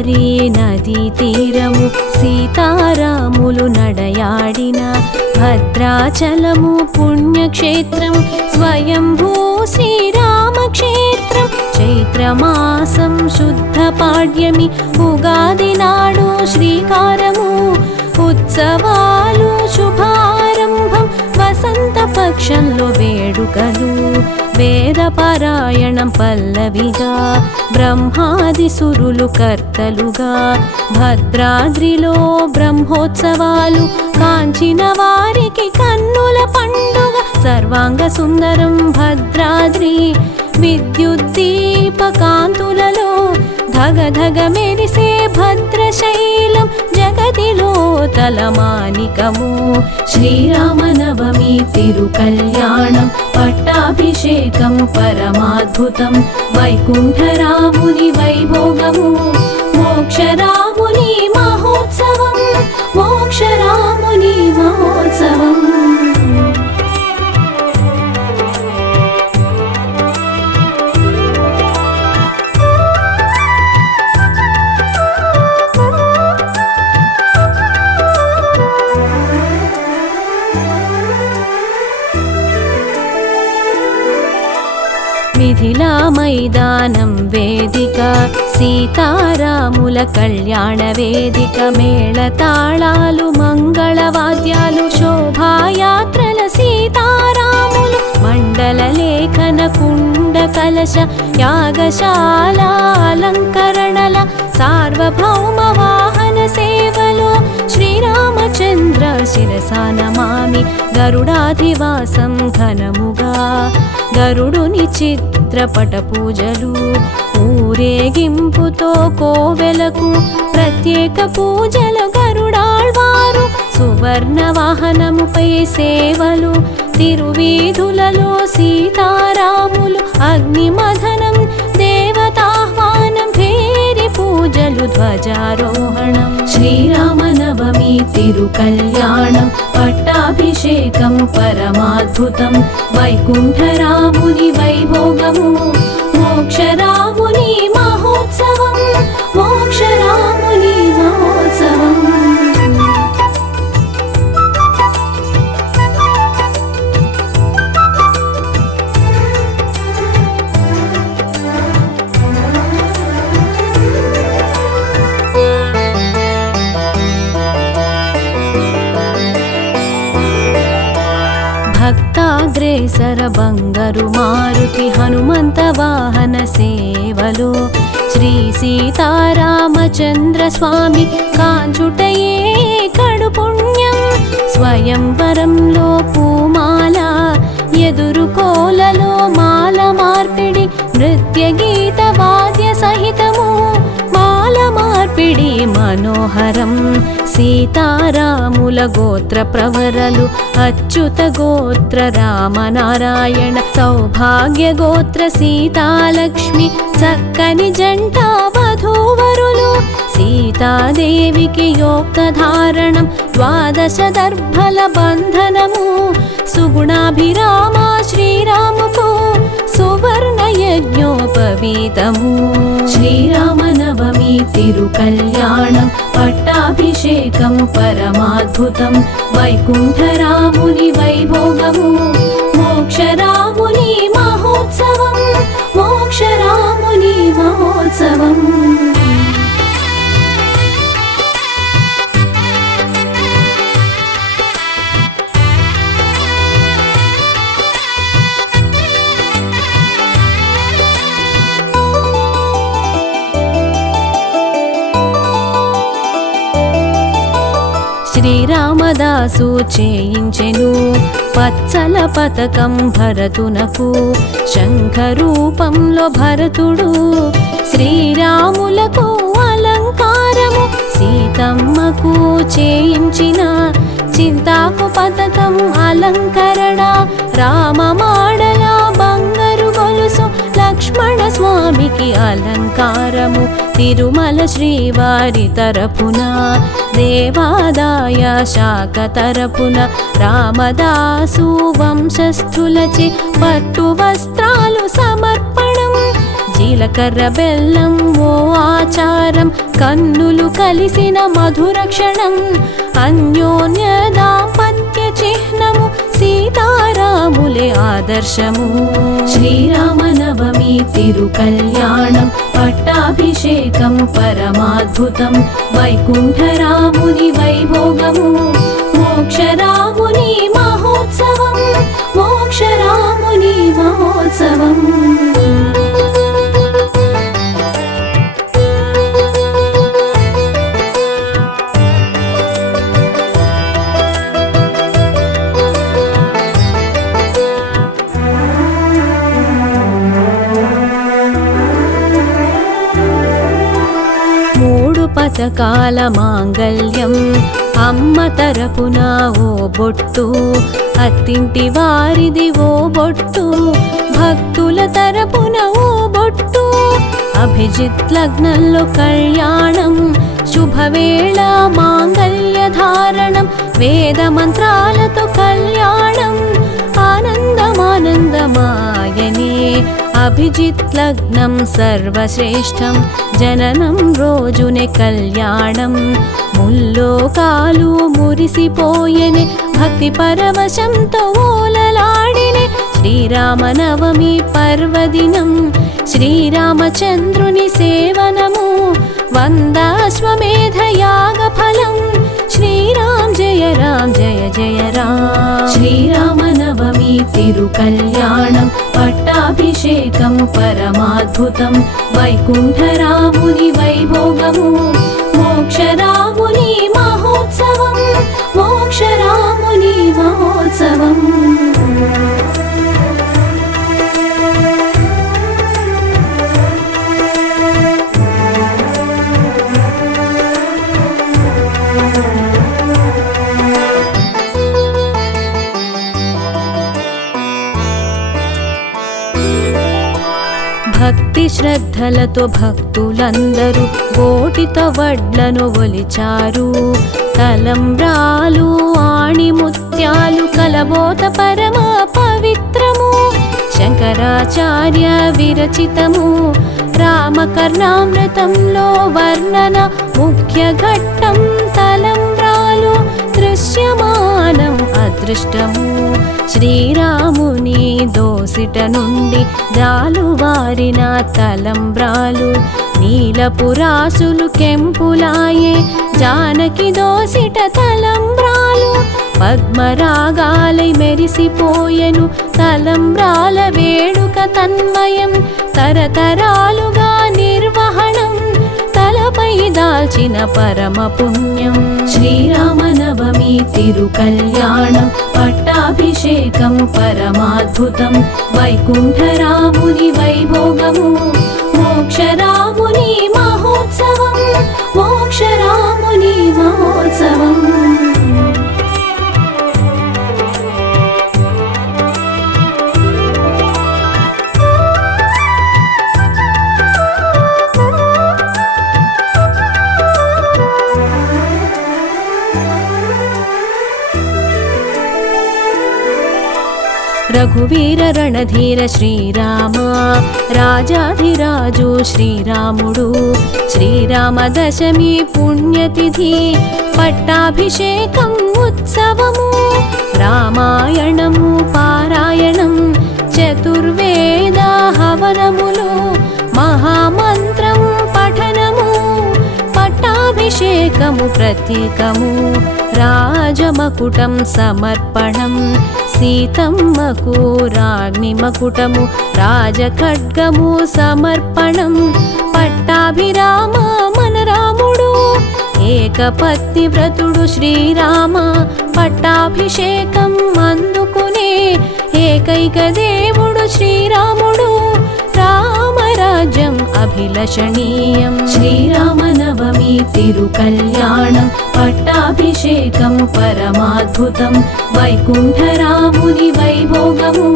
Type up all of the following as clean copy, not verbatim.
గోదావరి నదీ తీరము సీతారాములు నడయాడిన భద్రాచలము పుణ్యక్షేత్రం స్వయంభూ శ్రీరామక్షేత్రం చైత్రమాసం శుద్ధ పాడ్యమి ఉగాది నాడు శ్రీకారము ఉత్సవాలు శుభారంభం వసంత పక్షంలో వేడుకలు వేద పారాయణం పల్లవిగా బ్రహ్మాది సురులు కర్తలుగా భద్రాద్రిలో బ్రహ్మోత్సవాలు కాంచిన వారికి కన్నుల పండుగ సర్వాంగ సుందరం భద్రాద్రి విద్యుద్దీపకాంతులలో ధగధగ మెరిసే భద్రశైలం జగతిలో తలమానికము శ్రీరామనవమి తిరుకల్యాణం పట్టాభిషేకం పరమాద్భుతం వైకుంఠరాముని వైభోగము మోక్షరాముని మహోత్సవం మోక్షరాముని మహోత్సవం మిథిలా మైదానం వేదిక సీతారాముల కళ్యాణ వేదిక మేళతాళాలు మంగళవాద్యాలు శోభాయాత్రల సీతారాములు మండల లేఖన కుండ కలశ యాగశాల అలంకరణల సార్వభౌమ వాహన సేవలో శ్రీరామచంద్ర శిరసా నమామి గరుడాధివాసం ఘనముగా గరుడుని చిత్రపట పూజలు ఊరేగింపుతో కోవెలకు ప్రత్యేక పూజలు గరుడాళ్వారు సువర్ణ వాహనముపై సేవలు తిరువీధులలో సీతారాములు అగ్నిమథనం దేవతాహ్వానం భేరి పూజలు ధ్వజారోహణం శ్రీరామనవమి తిరుకల్యాణం పట్టాభిషేకం పరమాద్భుతం వైకుంఠరాముని వైభోగము మోక్షరాముని మహోత్సవం మోక్షరాముని మహోత్సవం భక్తాగ్రేసర బంగారు మారుతి హనుమంత వాహన సేవలో శ్రీ సీతారామచంద్ర స్వామి కాంచుటయే కడు పుణ్యం స్వయంవరంలో పూమాల ఎదురుకోలలో మాల మార్పిడి నృత్య గీత వాద్య సహితము మాల మార్పిడి మనోహరం సీతారాముల గోత్ర ప్రవరలు అచ్యుత గోత్ర రామనారాయణ సౌభాగ్య గోత్ర సీతాలక్ష్మి చక్కని జంట వధూవరులు సీతాదేవికి యోక్తధారణం ద్వాదశ దర్భల బంధనము సుగుణాభిరామ శ్రీరాముకు సువర్ణ యజ్ఞోపవీతము శ్రీరామనవమి తిరుకల్యాణం పట్టాభిషేకం పరమాద్భుతం వైకుంఠరాముని వైభోగము మోక్షరాముని మహోత్సవం మోక్షరాముని మహోత్సవం శ్రీరామదాసు చేయించెను పచ్చల పతకం భరతునకు శంఖరూపంలో భరతుడు శ్రీరాములకు అలంకారము సీతమ్మకు చేయించిన చింతాకు పతకం అలంకరణ రామమాడల బంగారు గొలుసు లక్ష్మణ స్వామికి అలంకారము తిరుమల శ్రీవారి తరపున దేవాదాయ శాఖ తరపున రామదాసు వంశస్థులచే పట్టు వస్త్రాలు సమర్పణం జీలకర్ర బెల్లం ఓ ఆచారం కన్నులు కలిసిన మధుర క్షణం అన్యోన్య దాంపత్య చిహ్నము సీతారాములే ఆదర్శము శ్రీరామనవమి తిరుకల్యాణం పట్టాభిషేకం పరమాద్భుతం వైకుంఠరాముని వైభోగము మోక్షరాముని మహోత్సవం మోక్షరాముని మహోత్సవం పథకాల మాంగళ్యం అమ్మ తరపున ఓ బొట్టు అత్తింటి వారిది ఓ బొట్టు భక్తుల తరపున ఓ బొట్టు అభిజిత్ లగ్నంలో కళ్యాణం శుభవేళ మాంగళ్య ధారణం వేద మంత్రాలతో కళ్యాణం ఆనందమానందమాయనే అభిజిత్ లగ్నం సర్వశ్రేష్టం జననం రోజునే కళ్యాణం ముల్లోకాలు మురిసిపోయెనే భక్తి పరవశంతో ఓలలాడినే శ్రీరామనవమి పర్వదినం శ్రీరామచంద్రుని సేవనము వందాశ్వమేధ యాగ ఫలం శ్రీరామ్ జయ రామ్ జయ జయ రామ్ శ్రీరామనవమి తిరుకల్యాణం పట్టాభిషేకం పరమాద్భుతం వైకుంఠరాముని వైభోగము మోక్షరాముని మహోత్సవం మోక్షరాముని మహోత్సవం భక్తి శ్రద్ధలతో భక్తులందరూ బోటితో వడ్లను ఒలిచారు తలంబ్రాలు ఆణిముత్యాలు కలబోత పరమ పవిత్రము శంకరాచార్య విరచితము రామకర్ణామృతంలో వర్ణన ముఖ్య ఘట్టం తలంబ్రాలు దృశ్యమానం అదృష్టము శ్రీరాముని దోసిట నుండి జాలువారిన తలంబ్రాలు నీలపురాసులు కెంపులాయే జానకి దోసిట తలంబ్రాలు పద్మరాగాలై మెరిసిపోయెను తలంబ్రాల వేడుక తన్మయం తరతరాలుగా నిర్వహణం తలపై దాల్చిన పరమ పుణ్యం శ్రీరామనవమి తిరుకల్యాణం పట్టాభిషేకం పరమాద్భుతం వైకుంఠరాముని వైభోగము మోక్షరాముని మహోత్సవం మోక్షరాముని మహోత్సవం రఘువీర రణధీర శ్రీరామ రాజాధిరాజు శ్రీరాముడు శ్రీరామ దశమి పుణ్యతిథి పట్టాభిషేకం ఉత్సవము రామాయణము పారాయణం చతుర్వేద హవనములు మహామంత్రం పఠనము పట్టాభిషేకము ప్రత్యేకము రాజమకుటం సమర్పణం సీతమ్మకు రాజ్ఞిమకుటము రాజఖడ్గము సమర్పణం పట్టాభిరామ మన రాముడు ఏకపత్ని వ్రతుడు శ్రీరామ పట్టాభిషేకం అందుకునే ఏకైక దేవుడు శ్రీరాముడు రామరాజ్యం అభిలషణీయం శ్రీరామనవమి తిరుకల్యాణం పట్టాభిషేకం పరమాద్భుతం వైకుంఠరాముని వైభోగము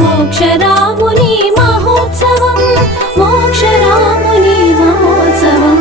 మోక్షరాముని మహోత్సవం మోక్షరాముని మహోత్సవం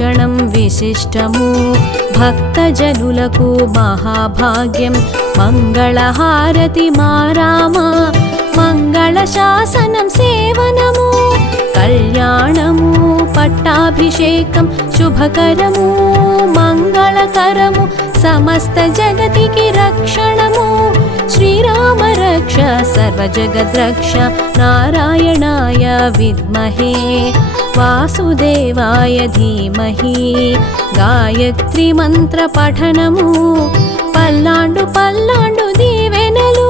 వీక్షణం విశిష్టము భక్తజనులకు మహాభాగ్యం మంగళహారతి మారామ మంగళ శాసనం సేవనము కళ్యాణము పట్టాభిషేకం శుభకరము మంగళకరము సమస్త జగతికి రక్షణము శ్రీరామ రక్ష సర్వజగద్రక్ష నారాయణాయ విద్మహే వాసుదేవాయ ధీమహి గాయత్రి మంత్ర పఠనము పల్లాండు పల్లాండు దీవెనలు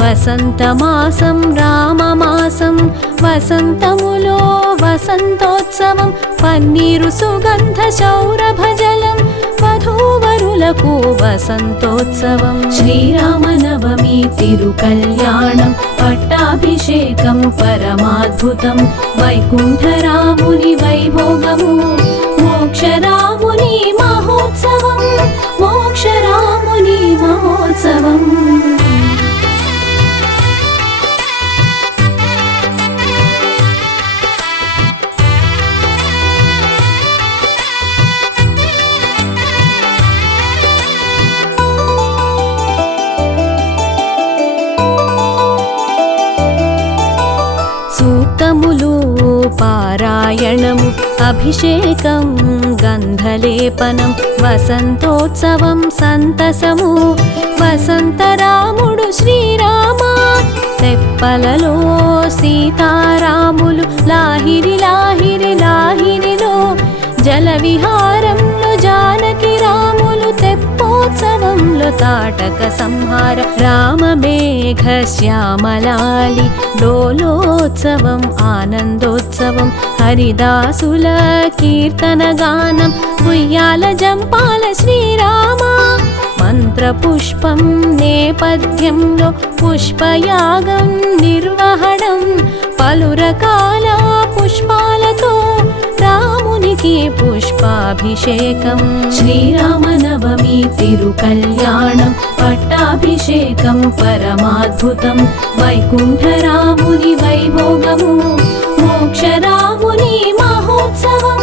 వసంతమాసం రామమాసం వసంతములో వసంతోత్సవం పన్నీరు సుగంధ సౌరభజలం వధూవరులకు వసంతోత్సవం శ్రీరామనవమి తిరుకల్యాణం పట్టాభిషేకం పరమాద్భుతం వైకుంఠరాముని వైభోగము మోక్షరాముని మహోత్సవం మోక్షరాముని మహోత్సవం సూక్తములు పారాయణము అభిషేకం గంధలేపనం వసంతోత్సవం సంతసము వసంతరాముడు శ్రీరామ తెప్పలలో సీతారాములు లాహిరి లాహిరి లాహిరిలో జల విహారంలో జానకి రాములు తెప్పోత్సవంలో తాటక సంహార రామమేఘ శ్యామలాలి డోలోత్సవం ఆనందోత్సవం హరిదాసుల కీర్తన గానం ఉయ్యాల జంపాల శ్రీరామ మంత్రపుష్పం నేపథ్యంలో పుష్పయాగం నిర్వహణం పలు రకాల పుష్పాలతో రామునికి పుష్పాభిషేకం శ్రీరామనవమి తిరుకల్యాణం పట్టాభిషేకం పరమాద్భుతం వైకుంఠరాముని వైభోగము మోక్షరాముని మహోత్సవం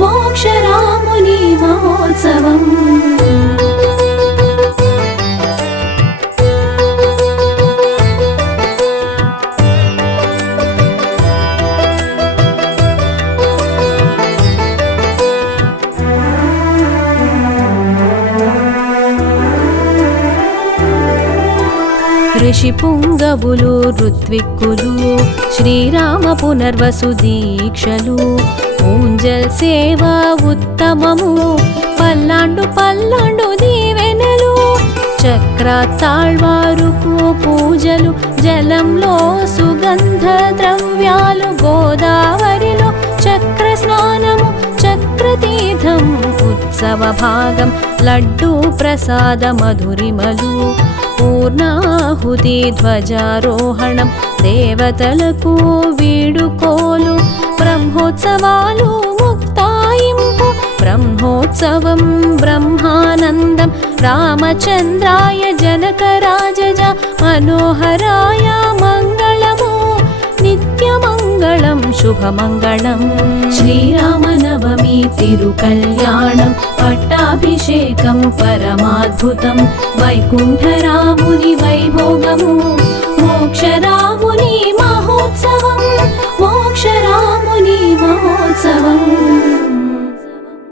మోక్షరాముని మహోత్సవం ఋషి పుంగవులు ఋత్విక్కులు శ్రీరామ పునర్వసు దీక్షలు ఊంజల్ సేవ ఉత్తమము పల్లాండు పల్లాండు దీవెనలు చక్రతాళ్వారుకు పూజలు జలంలో సుగంధ ద్రవ్యాలు గోదావరిలో చక్ర స్నానము చక్రతీర్థం ఉత్సవ భాగం లడ్డూ ప్రసాద మధురిమలు పూర్ణాహుతి ధ్వజారోహణం దేవతలకు వీడుకోలు బ్రహ్మోత్సవాలు ముక్తాయింపు బ్రహ్మోత్సవం బ్రహ్మానందం రామచంద్రాయ జనకరాజజ మనోహరాయ మంగళము నిత్యమంగళం శుభమంగళం శ్రీరామనవమి తిరుకల్యాణం పట్టాభిషేకం పరమాద్భుతం వైకుంఠరాముని వైభోగము మోక్షరాముని మహోత్సవం మోక్షరాముని మహోత్సవం